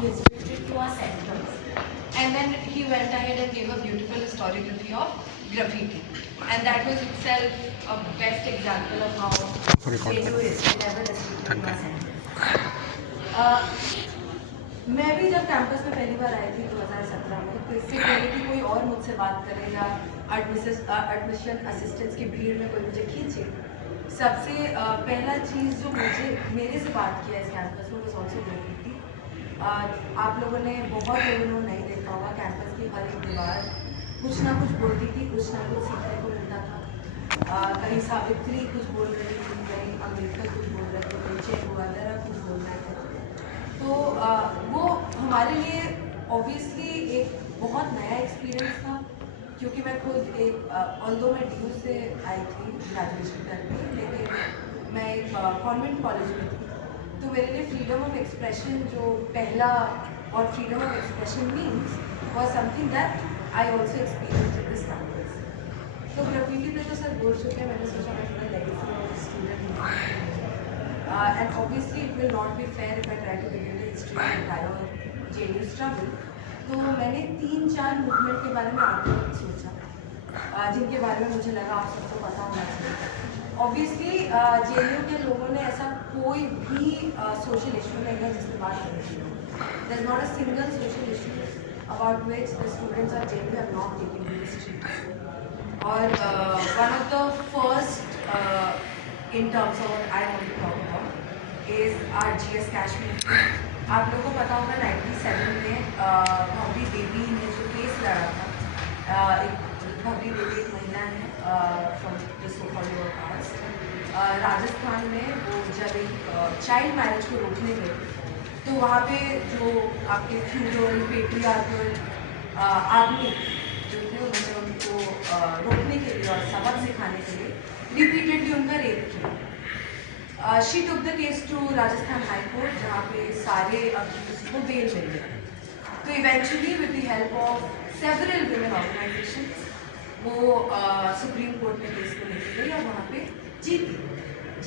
participated to our centers. And then he went ahead and gave a beautiful historiography of graffiti. And that was itself a best example of how JNU is never restricted to our centers. मैं भी जब campus में पहली बार आई थी 2017 में, तो इससे पहले कि कोई और मुझसे बात करे या एडमिशन असिस्टेंट्स की भीड़ में कोई मुझे खींचे, सबसे पहला चीज़ जो मुझे मेरे से बात किया इस कैंपस में, वो ऑल्सो ग्राफिटी। आप लोगों ने बहुत लोगों ने नहीं देखा होगा, कैंपस की हर एक दीवार कुछ ना कुछ बोलती थी, कुछ ना कुछ सीखने को मिलता था। कहीं सावित्री कुछ बोल रही थी, कहीं अम्बेडकर कुछ बोल रहे थे, कहीं चे गुवादरा कुछ बोल रहे थे। तो वो हमारे लिए ऑब्वियसली एक बहुत नया एक्सपीरियंस था, क्योंकि मैं खुद एक ऑल्दो मैं ड्यू से आई थी ग्रेजुएशन करके, लेकिन मैं एक कॉन्वेंट कॉलेज में थी, तो मेरे लिए फ्रीडम ऑफ एक्सप्रेशन जो पहला और freedom of expression means was something that I also experience in this campus. तो ग्राफिटी पे तो सर बोल चुके हैं, मैंने सोचा मैं थोड़ा legacy of student and obviously it will not be fair if I try to give you the history of entire JNU struggle. तो मैंने 3-4 मूवमेंट के बारे में आपको सोचा, जिनके बारे में मुझे लगा आप सबको पता होना चाहिए। ऑब्वियसली JNU के लोगों ने ऐसा कोई भी सोशल इशू नहीं है जिसकी बात करनी चाहिए। There is not a single social issue about which the students of JNU have not taken to the streets. और one of the first in terms of what I want to talk about is our GS Cash movement. आप लोगों को पता होगा 97 में भवरी देवी ने जो case लड़ा था, एक भवरी देवी एक महिला है from the so called lower caste, Rajasthan में वो जब एक चाइल्ड मैरिज को रोकने गए, तो वहाँ पे जो आपके फ्यूडल पेट्रियार्कल आदमी जो थे, उन्होंने उनको रोकने के लिए और सबक सिखाने के लिए रिपीटेडली उनका रेप किया। She took the case to Rajasthan High Court, जहाँ पे सारे अक्यूज को बेल मिल गया। तो eventually with the help of several women organisations वो सुप्रीम कोर्ट में केस को लेके गई और वहाँ पे जीती।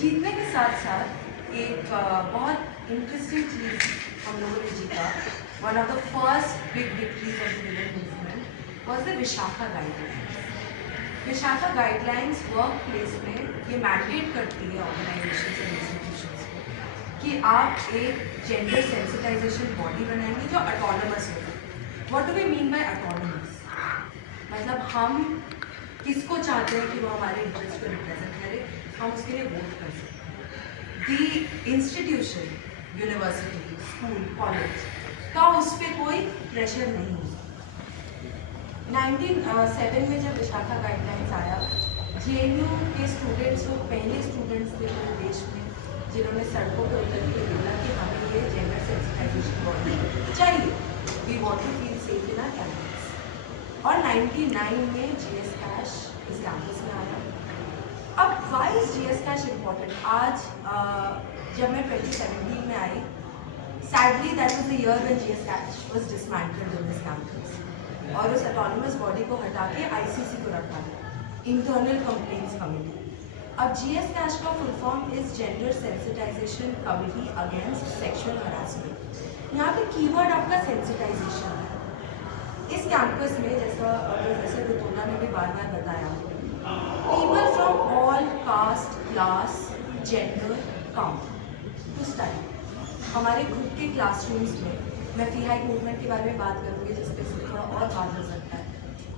जीतने के साथ साथ एक बहुत इंटरेस्टिंग चीज़ हम लोगों ने जीता। One of the first big victories of the women movement was the Vishakha guidelines. Vishakha guidelines work place में ये मैंडेट करती है ऑर्गेनाइजेशन और इंस्टीट्यूशंस को कि आप एक जेंडर सेंसिटाइजेशन बॉडी बनाएंगे जो ऑटोनमस होगा। What do we mean by autonomous? मतलब हम किसको चाहते हैं कि वो हमारे इंटरेस्ट को रिप्रेजेंट करे, हम उसके लिए वोट कर सकते हैं। दी इंस्टीट्यूशन, यूनिवर्सिटी, स्कूल, कॉलेज का उस पर कोई प्रेशर नहीं हो सकता। 1907 में जब विशाखा गाइडलाइंस आया, JNU के स्टूडेंट्स वो पहले स्टूडेंट्स थे पूरे देश में जिन्होंने सड़कों पर उतर के बोला कि हमें ये जेंडर सेंसिटाइजेशन बॉडी चाहिए, we want to feel safe in our campus. और 99 में GS कैश इस कैंपस में आया। अब why is GS cash important? आज जब मैं 2017 में आई, sadly that was the year when GS cash was dismantled in this campus, और उस ऑटोनमस बॉडी को हटा के ICC को रखा है, इंटरनल कंप्लेंट्स कमेटी। अब GS कैश का full form is gender sensitisation committee against sexual harassment. यहाँ पे कीवर्ड आपका सेंसिटाइजेशन है। इस कैंपस में, जैसा प्रोफेसर रुतोना ने भी बार बार बताया, people from all caste, class, gender come to study. हमारे खुद के क्लासरूम्स में, मैं फीहाइक मूवमेंट के बारे में बात करूँगी जिस पे थोड़ा और बात हो सकता है,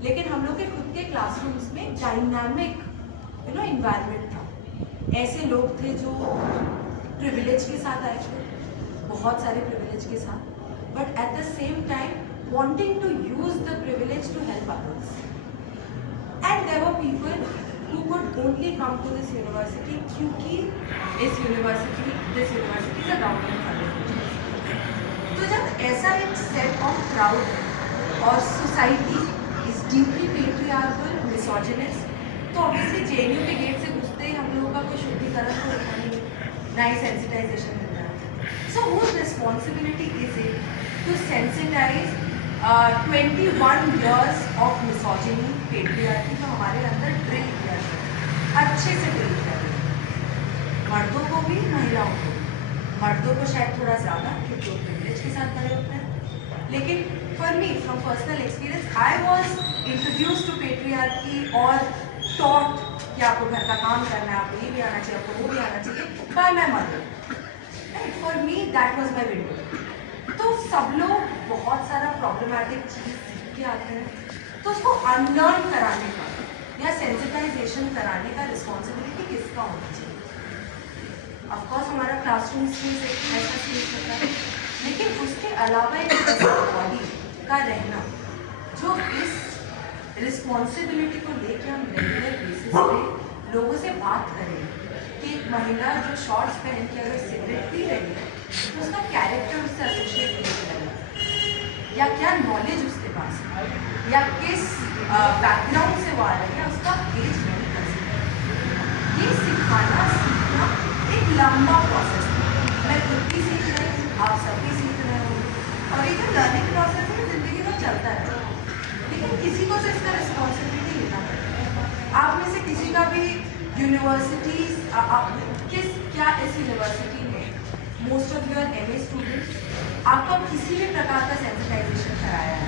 लेकिन हम लोग के खुद के क्लासरूम्स में डायनामिक इन्वायरमेंट था। ऐसे लोग थे जो प्रिविलेज के साथ आए थे, बहुत सारे प्रिविलेज के साथ, but at the same time wanting to use the privilege to help others. And there were people who could only come to this university क्योंकि this university is a government funded. तो जब ऐसा एक set of crowd और society is deeply patriarchal, misogynist, तो obviously JNU के gate से घुसते ही हम लोगों का कोई शुद्धिकरण तो होता नहीं, ना ही सेंसिटाइजेशन होता है। सो whose responsibility is it to sensitize 21 years of misogyny, patriarchy जो हमारे अंदर ड्रिल किया गया, अच्छे से ड्रिल किया गया, मर्दों को भी महिलाओं को भी। मर्दों को शायद थोड़ा ज़्यादा, क्योंकि वो प्रिविलेज के साथ बड़े होते हैं, me from personal experience, I was introduced to patriarchy और taught कि आपको घर का काम करना है, आपको ये भी आना चाहिए, आपको वो भी आना चाहिए, by my mother. Right? For me, that was my window. तो सब लोग बहुत सारा problematic चीज़ सीख के आते हैं, तो उसको unlearn कराने का या sensitization कराने का responsibility किसका होना चाहिए? Of course हमारा classroom space एक ऐसा space होता है, लेकिन उसके अलावा एक बॉडी का रहना जो इस रिस्पॉन्सिबिलिटी को लेके हम रेगुलर बेसिस पे लोगों से बात करें कि एक महिला जो शॉर्ट्स पहन के अगर सिगरेट पी रही है तो उसका कैरेक्टर उससे एसोसिएट नहीं करेगा, या क्या नॉलेज उसके पास है, या किस बैकग्राउंड से वो आ रही है, उसका एज नहीं कर सकता। ये सिखाना सीखना एक लंबा प्रोसेस है। मैं खुद भी सीख रही हूँ, आप सब भी सीख रहे हो, और ये जो लर्निंग प्रोसेस है ज़िंदगी में चलता है, लेकिन किसी को तो इसका रिस्पॉन्सिबिलिटी लेना पड़ेगा। आप में से किसी का भी यूनिवर्सिटीज क्या इस यूनिवर्सिटी में most of your MA students आपका किसी भी प्रकार का सेंसिटाइजेशन कराया है,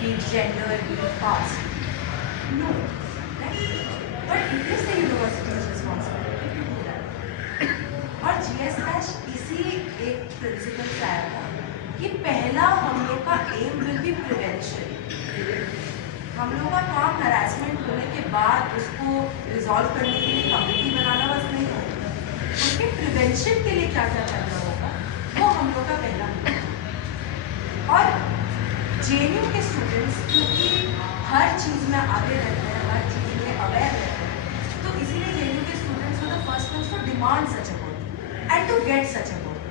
be gender, be caste? No, but it is the university's responsibility to do that. और GS Cash इसी एक प्रिंसिपल से आया था कि पहला हम लोग का एम विल बी प्रिवेंशन। हम लोग का काम हरासमेंट होने के बाद उसको रिजॉल्व करने के लिए कमेटी बनाना बस नहीं होगा, उसके प्रिवेंशन के लिए क्या क्या करना होगा वो हम लोग का पहला है। और JNU के स्टूडेंट्स क्योंकि हर चीज़ में आगे रहते हैं, हर चीज़ में अवेयर रहते हैं, तो इसीलिए JNU के students were the first ones to demand such a board and to get such a board।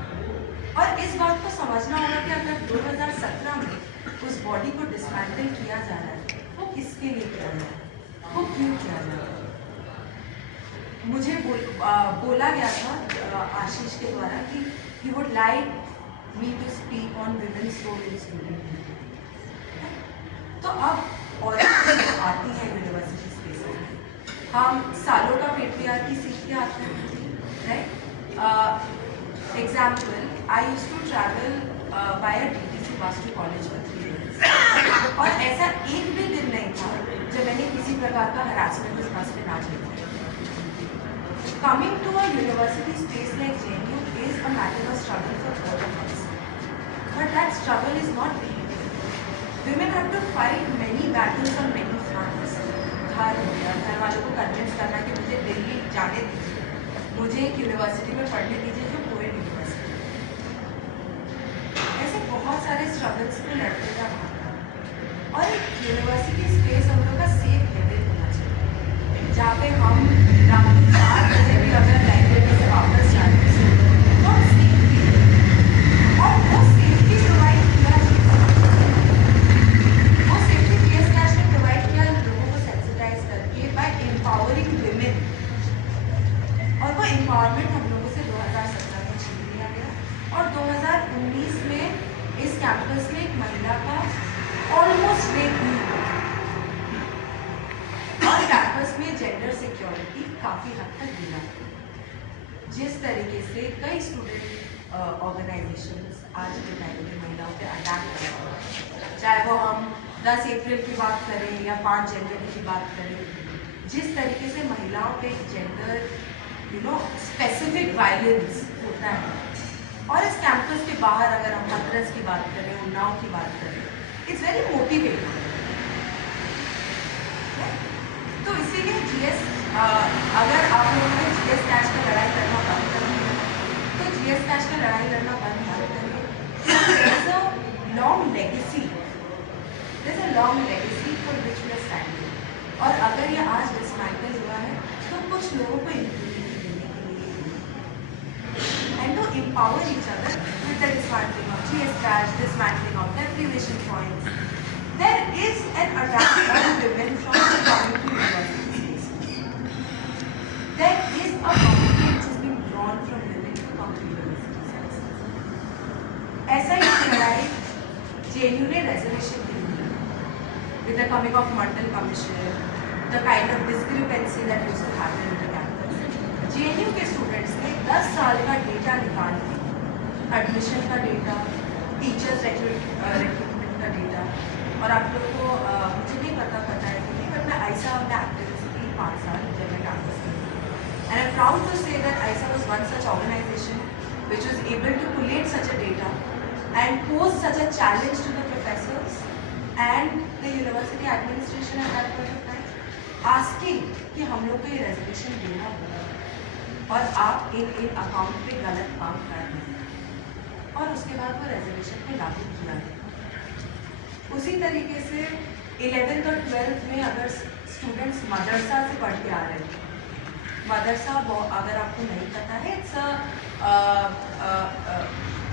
और इस बात को समझना होगा कि अगर 2017 में उस बॉडी को डिसमेंटल किया जा रहा है, वो किसके लिए किया जा रहा है, वो क्यों किया जा रहा है। मुझे बोला गया था आशीष के द्वारा कि he would like me to speak on women's role in student media। तो अब और आती है यूनिवर्सिटी स्पेस में, हम सालों का पेट्रियार्की सीख के आते हैं, right. Example, I used to travel by a DTC bus to college for 3 days, और ऐसा एक भी दिन नहीं था जब मैंने किसी प्रकार का हरासमेंट इस बस में ना झेला। Coming to a university space like JNU is a matter of struggle for all of us, but that struggle is not easy. Women have to fight many battles on many fronts। घर हो गया, घर वालों को convince करना कि मुझे दिल्ली जाने दीजिए, मुझे एक यूनिवर्सिटी में पढ़ने दीजिए जो कोई यूनिवर्सिटी, ऐसे बहुत सारे स्ट्रगल्स को लड़ते का भागना। और एक यूनिवर्सिटी स्पेस हम लोग का सेफ हेवन होना चाहिए, जहाँ पे हम रात को 4 बजे भी अगर लाइब्रेरी से वापस जाते हैं तो हम सेफ फील करें, और वो सेफ्टी प्रोवाइड किया वो सेफ्टी GS Cash ने प्रोवाइड किया लोगों को सेंसिटाइज करके बाय एम्पावरिंग विमेन। और वो एम्पावरमेंट हम लोगों से 2017 में छीन लिया गया, और 2019 में इस कैंपस में एक महिला का ऑलमोस्ट रेप हुई, और कैंपस में जेंडर सिक्योरिटी काफ़ी हद तक गिरा। जिस तरीके से कई स्टूडेंट ऑर्गेनाइजेशंस आज के टाइम में महिलाओं पे अटैक कर रहे हैं, चाहे वो हम 10 अप्रैल की बात करें या 5 जनवरी की बात करें, जिस तरीके से महिलाओं पे जेंडर स्पेसिफिक वायलेंस होता है। और इस कैंपस के बाहर अगर हम हाथरस की बात करें, उन्नाव की बात करें, इट्स वेरी मोटिवेटिंग। तो इसीलिए अगर आप लोगों ने GS Cash का लड़ाई करना बंद कर दिया तो GS Cash का लड़ाई लड़ना बंद मत करिए। There is a long legacy for which we are standing। और अगर ये आज डिसमेंटल हुआ है तो कुछ लोगों को इम्यूनिटी देने के लिए, and to empower each other with the dismantling of GS Cash, dismantling of deprivation points, there is an attack on women from the coming to university spaces। There is a boundary which has been drawn from women to come to university spaces। ऐसा ही लड़ाई JNU ने reservation के लिए, with the coming of Mandal Commission, the kind of discrepancy that used to happen in the campus, JNU के students ने 10 साल का data निकाल के, एडमिशन का डेटा, टीचर्स रिक्रूटमेंट का डेटा, और आप लोग को मुझे नहीं पता है कि नहीं, बट मैं आयसा में एक्टिविस्ट थी 5 साल जब मैं कैंपस में थी। And I am proud to say that AISA was one such organisation which was able to collate such a data and pose such a challenge to the professors and the university administration at that point of time, asking कि हम लोग को ये resolution देना होगा और आप इन account पे गलत काम कर रहे हैं, और उसके बाद वो रेजोल्यूशन पे लागू किया गया। उसी तरीके से 11th और 12th में अगर स्टूडेंट्स मदरसा से पढ़ के आ रहे हैं, मदरसा अगर आपको नहीं पता है, it's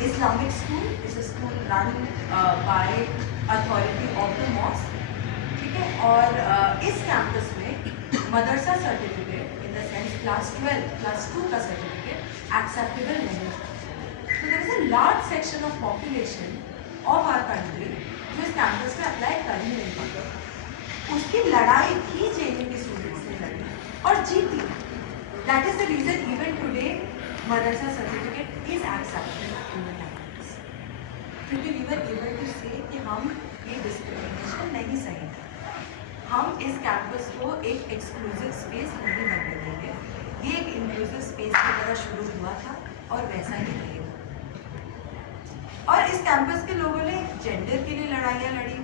Islamic school, it's a school run by authority of the mosque, ठीक है। और इस कैंपस में मदरसा certificate in the sense class 12 class 2 का सर्टिफिकेट एक्सेप्टेबल नहीं है। तो there is a large section of population of our country जो इस कैंपस में अप्लाई कर ही नहीं पाते। उसकी लड़ाई भी जेएनयू के स्टूडेंट्स ने लड़ी और जीती। That is the reason even today madrasa certificate is accepted in the campus, क्योंकि we were able to say कि हम ये discrimination नहीं सही, हम इस कैंपस को एक एक्सक्लूसिव स्पेस नहीं बनने देंगे। ये एक इंक्लूसिव स्पेस की तरह शुरू हुआ था और वैसा ही रहेगा। और इस कैंपस के लोगों ने जेंडर के लिए लड़ाइयाँ लड़ी,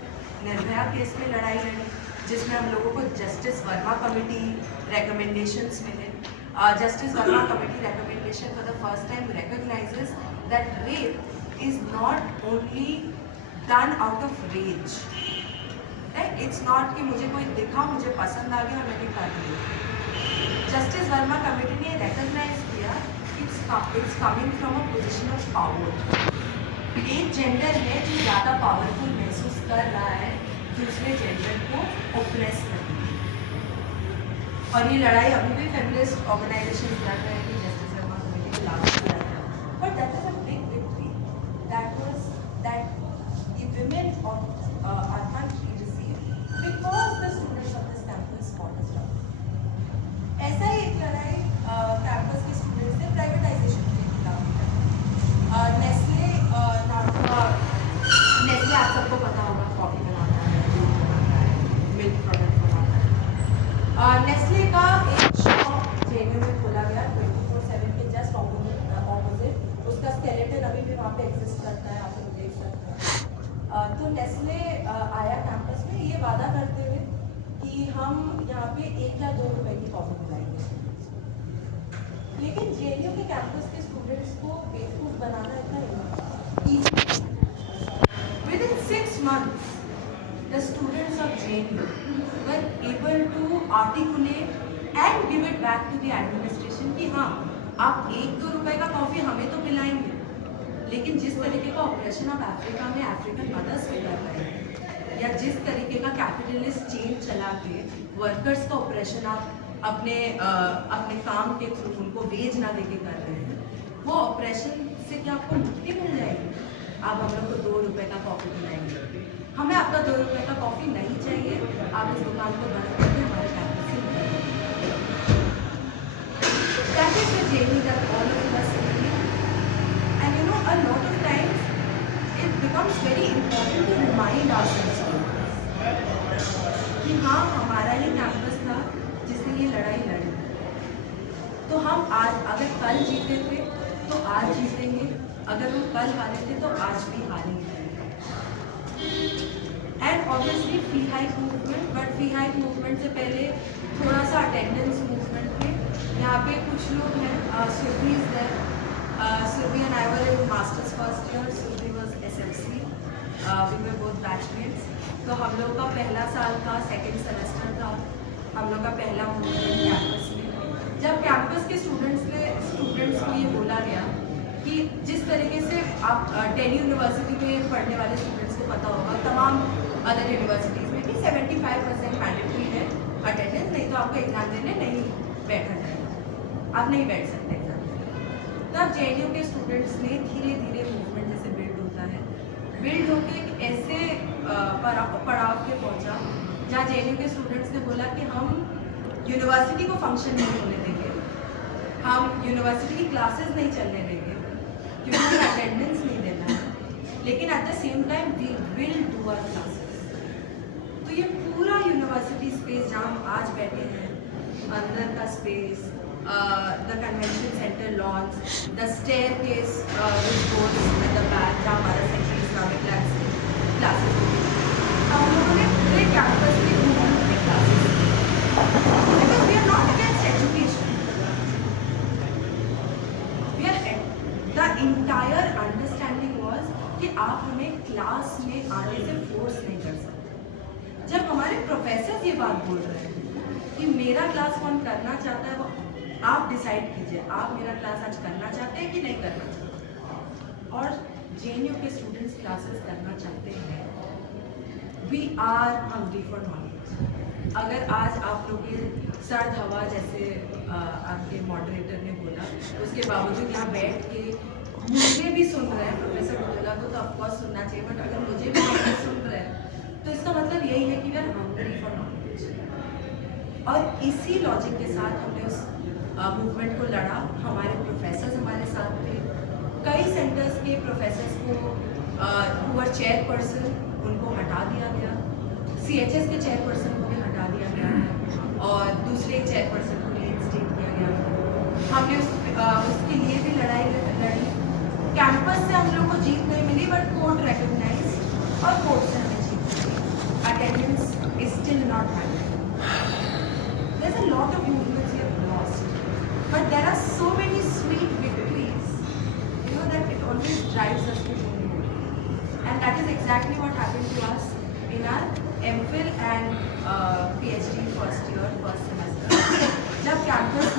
निर्भया केस में लड़ाई लड़ी, जिसमें हम लोगों को जस्टिस वर्मा कमेटी रिकमेंडेशंस मिले। Justice Verma Committee recommendation for the first time recognizes that rape is not only done out of rage, right? It's not कि मुझे कोई दिखा, मुझे पसंद आ गया और मैंने कर दिया। Justice Verma Committee ने recognize किया it's coming from a position of power। एक जेंडर है जो ज़्यादा पावरफुल महसूस कर रहा है दूसरे जेंडर को ऑप्रेस करने। और ये लड़ाई अभी भी फेमिनिस्ट ऑर्गेनाइजेशन लड़ रहे हैं कि जस्टिस वर्मा कमेटी को लागू किया जाए, but that is a big victory that was that the women of our country received because the students of this campus fought this law. ऐसा ही एक लड़ाई कैंपस के स्टूडेंट्स ने प्राइवेटाइजेशन के खिलाफ किया। नेस्ले नेस्ले आप सबको पता होगा कॉफ़ी बनाता है, दूध बनाता है, मिल्क प्रोडक्ट बनाता है। नेस्ले का एक शॉप जेएनयू में खोला गया 24/7 के जस्ट ऑपोजिट। उसका स्केलेटन अभी भी वहाँ पे एग्जिस्ट करता है, आप लोग देख सकते हैं। तो नेस्ले आया कैंपस में ये वादा करते हुए कि हम यहाँ पे 1 या 2 रुपए की कॉफ़ी पिलाएंगे, लेकिन जेएनयू के कैंपस के स्टूडेंट्स को बेवकूफ़ बनाना इतना easy. Within 6 months, the students of JNU were able to articulate and give it back to the administration कि हाँ, आप 1-2 रुपए का कॉफ़ी हमें तो पिलाएंगे, लेकिन जिस तरीके का ऑपरेशन आप अफ्रीका में अफ्रीकन मदर्स पे कर रहे हैं, या जिस तरीके का कैपिटलिस्ट चेन चला के वर्कर्स का ऑपरेशन आप अपने काम के थ्रू उनको वेज ना देके कर रहे हैं, वो ऑपरेशन से क्या आपको मुक्ति मिल जाएगी? आप हम लोग को 2 रुपए का कॉफ़ी पिलाएंगे, हमें आपका 2 रुपए का कॉफ़ी नहीं चाहिए, आप इस दुकान को बंद करके हमारे कैंपस से निकल। That is the journey that all of us agree, and you know a lot of times it becomes very important to remind ourselves कि हाँ, हमारा ही कैंपस था जिसने ये लड़ाई लड़ी, तो हम आज अगर कल जीते थे तो आज जीतेंगे, अगर हम कल हारे थे तो आज भी हारेंगे। And obviously fee hike movement, but fee hike movement से पहले थोड़ा सा अटेंडेंस मूवमेंट पे यहाँ पे कुछ लोग हैं। Surabhi is there, Surabhi and I were in masters first year, Surabhi was SFC, we were both batchmates. तो हम लोग का पहला साल का सेकेंड सेमेस्टर था, हम लोग का पहला मूवमेंट कैंपस में। जब कैंपस के स्टूडेंट्स को ये बोला गया कि जिस तरीके से आप दिल्ली यूनिवर्सिटी में पढ़ने वाले स्टूडेंट्स को पता होगा, तमाम अदर यूनिवर्सिटीज़ में कि 75% मैंडेटरी है अटेंडेंस, नहीं तो आपको एग्ज़ाम देने नहीं बैठना चाहिए, आप नहीं बैठ सकते एग्ज़ाम देने। तब जेएनयू के स्टूडेंट्स ने धीरे धीरे मूवमेंट जैसे बिल्ड होता है, बिल्ड होकर एक ऐसे पड़ाव पे पहुंचा जहाँ जेएनयू के स्टूडेंट्स ने बोला कि हम यूनिवर्सिटी को फंक्शन नहीं होने देंगे, हम यूनिवर्सिटी की क्लासेस नहीं चलने देंगे क्योंकि अटेंडेंस नहीं देना है, लेकिन at the same time we will do our classes. जहाँ हम आज बैठे हैं, अंदर का space, the convention centre lawns, the staircase which goes at the back, जहाँ हमारा सेंट्रल इस्लामिक क्लासेस होती है, हम लोगों ने पूरे कैंपस में घूम के classes because we are not against education. We are the entire understanding was कि आप हमें क्लास में आने से फोर्स नहीं कर सकते. जब हमारे प्रोफेसर ये बात बोल रहे हैं कि मेरा क्लास कौन करना चाहता है, वो आप डिसाइड कीजिए, आप मेरा क्लास आज करना चाहते हैं कि नहीं करना चाहते. और JNU के स्टूडेंट्स क्लासेस करना चाहते हैं. We are hungry for knowledge. अगर आज आप लोग ये सर्द हवा जैसे आपके मॉडरेटर ने बोला, उसके बावजूद यहाँ बैठ के मुझे भी सुन रहे हैं, प्रोफेसर बुजुर्गा को तो ऑफकोर्स सुनना चाहिए, बट अगर मुझे भी सुन रहे हैं तो इसका मतलब यही है कि we are hungry for knowledge. और इसी लॉजिक के साथ हमने उस मूवमेंट को लड़ा. हमारे प्रोफेसर्स हमारे साथ थे. कई सेंटर्स के प्रोफेसर्स को हु वर चेयरपर्सन उनको हटा दिया गया. CHS के चेयरपर्सन को भी हटा दिया गया और दूसरे चेयरपर्सन को रीइंस्टेट किया गया. हमने उसके लिए भी लड़ाई लड़ी. कैंपस से हम लोग को जीत नहीं मिली, बट कोर्ट रिकॉग्नाइज्ड और कोर्ट से हमें जीत मिली. Attendance is still not mandatory. There's a lot of movements we have lost, but there are so many sweet victories, you know, that it always drives us to do more. And that is exactly what happened to us in our MPhil and PhD first year, first semester. जब campus